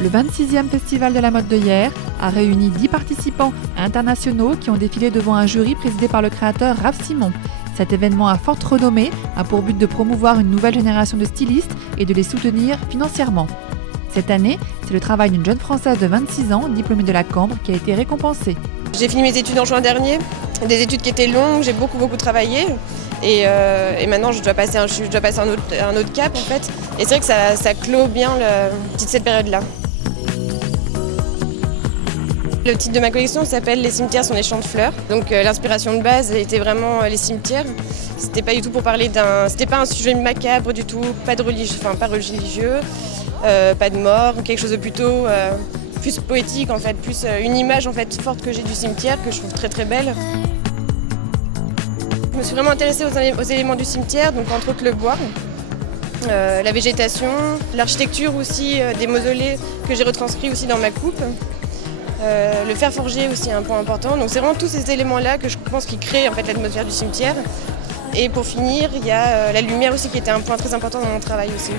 Le 26e Festival de la mode de Hyères a réuni 10 participants internationaux qui ont défilé devant un jury présidé par le créateur Raph Simon. Cet événement à forte renommée a pour but de promouvoir une nouvelle génération de stylistes et de les soutenir financièrement. Cette année, c'est le travail d'une jeune Française de 26 ans, diplômée de la Cambre, qui a été récompensé. J'ai fini mes études en juin dernier, des études qui étaient longues, j'ai beaucoup travaillé. Et maintenant, je dois passer un autre cap en fait. Et c'est vrai que ça clôt bien cette période-là. Le titre de ma collection s'appelle « Les cimetières sont des champs de fleurs ». Donc l'inspiration de base était vraiment les cimetières. C'était pas du tout pour parler c'était pas un sujet macabre du tout, pas religieux, pas de mort, quelque chose de plutôt plus poétique en fait, plus une image en fait forte que j'ai du cimetière que je trouve très belle. Je me suis vraiment intéressée aux éléments du cimetière, donc entre autres le bois, la végétation, l'architecture aussi des mausolées que j'ai retranscrit aussi dans ma coupe. Le fer forgé aussi est un point important. Donc c'est vraiment tous ces éléments-là que je pense qui créent en fait l'atmosphère du cimetière. Et pour finir, il y a la lumière aussi qui était un point très important dans mon travail aussi.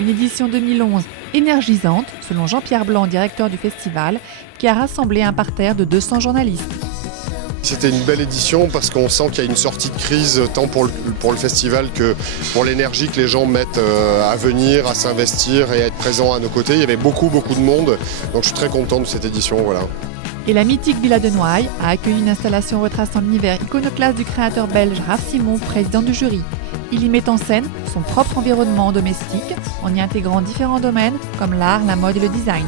Une édition 2011 énergisante, selon Jean-Pierre Blanc, directeur du festival, qui a rassemblé un parterre de 200 journalistes. C'était une belle édition parce qu'on sent qu'il y a une sortie de crise tant pour le festival que pour l'énergie que les gens mettent à venir, à s'investir et à être présents à nos côtés. Il y avait beaucoup de monde, donc je suis très content de cette édition. Voilà. Et la mythique Villa de Noailles a accueilli une installation retraçant l'univers iconoclaste du créateur belge Raph Simon, président du jury. Il y met en scène son propre environnement domestique en y intégrant différents domaines comme l'art, la mode et le design.